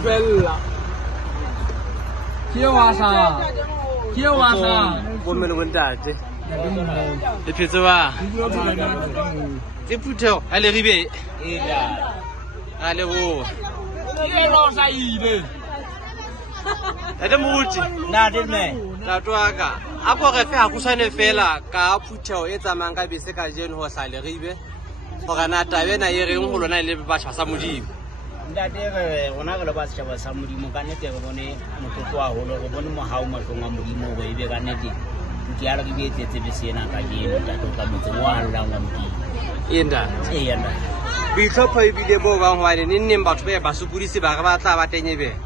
bella. Chi wasa? Chi wasa? Come lo guardate? E più va. E putto, alle rive. Alle wo. Chi rosa ide? Ede multi. Na de me. La toaka. Ako re fe a kusane fela ka putho e tsamang ka bese ka jeno ho sa le ribe. Go kana tabe na e reng go lona le ba tshasa modimo. Ndate re rona ga ba tshaba sa modimo ka nete re bone mototlo a holo re bone mo hao matlong a modimo go ebe ka nete ke ya re ke etsetse be sena ka jeno ta to ka motse mo a llang wa modimo Inda. yanda Boitlhopho e bile bo bang hwane neng batho ba sopodisi ba re ba tla ba tenyebe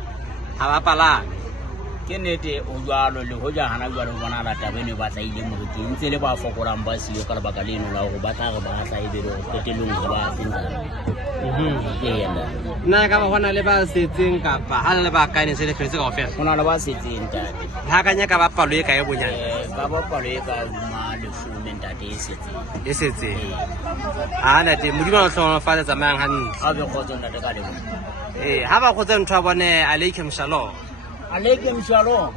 ha ba pala ke nete o jwalo le ho ja hana jwalo bona la tabene ba tla ile mo ke ntse le ba fokorang ba siyo ka lebaka leno la go ba tla re ba tla ebe go petelong go ba tsena yanda na ka ba hona le ba setseng kapa ha le ba kaine se le fetse ka ofela hona le ba setseng tate ha kanya ka ba palo e ka e bonyane ba ba palo e ka ma le fume ntate e setseng e setseng ha na te modimo o tlhono fa le tsamayang hantle a be go tsona de ka le ha ba khotse ntho a bone aleikum shalom alaikum shalom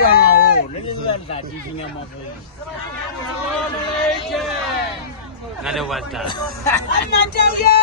ya o le le la di dinya mo go na le wata Anataya